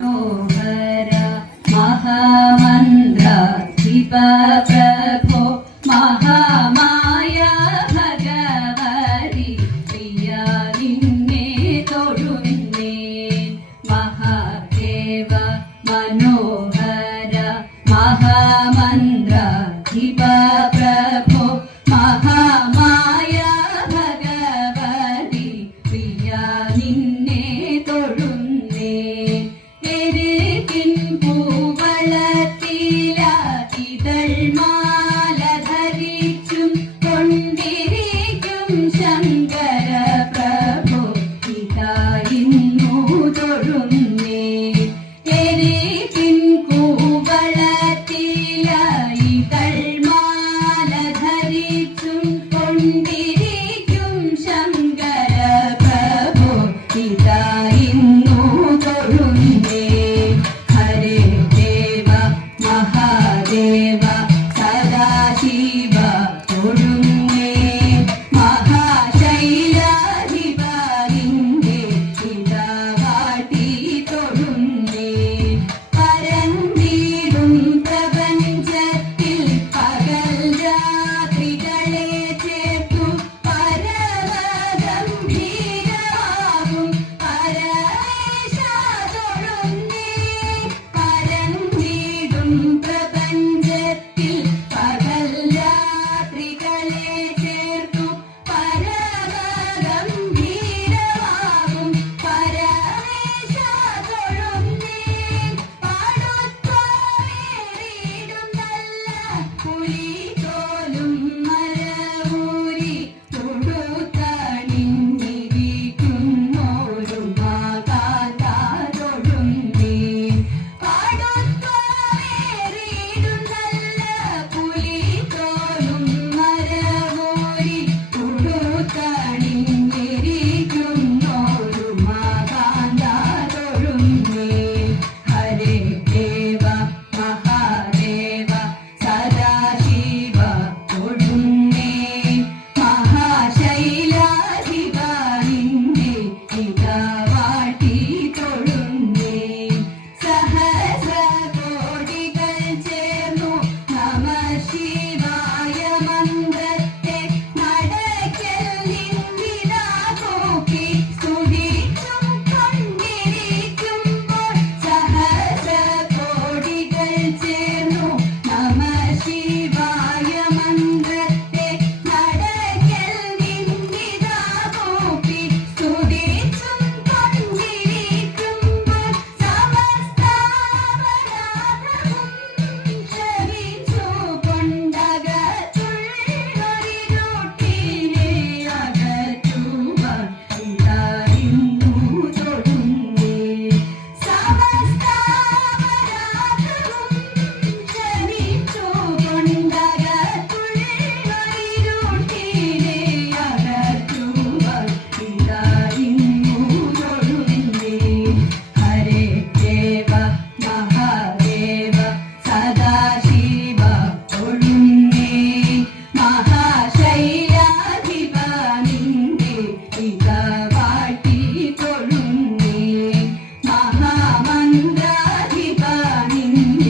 മനോഹര महामाया ശിവ പ്രഭോ മഹാമായ ഭഗവതി महादेव നിന്നെ be mim.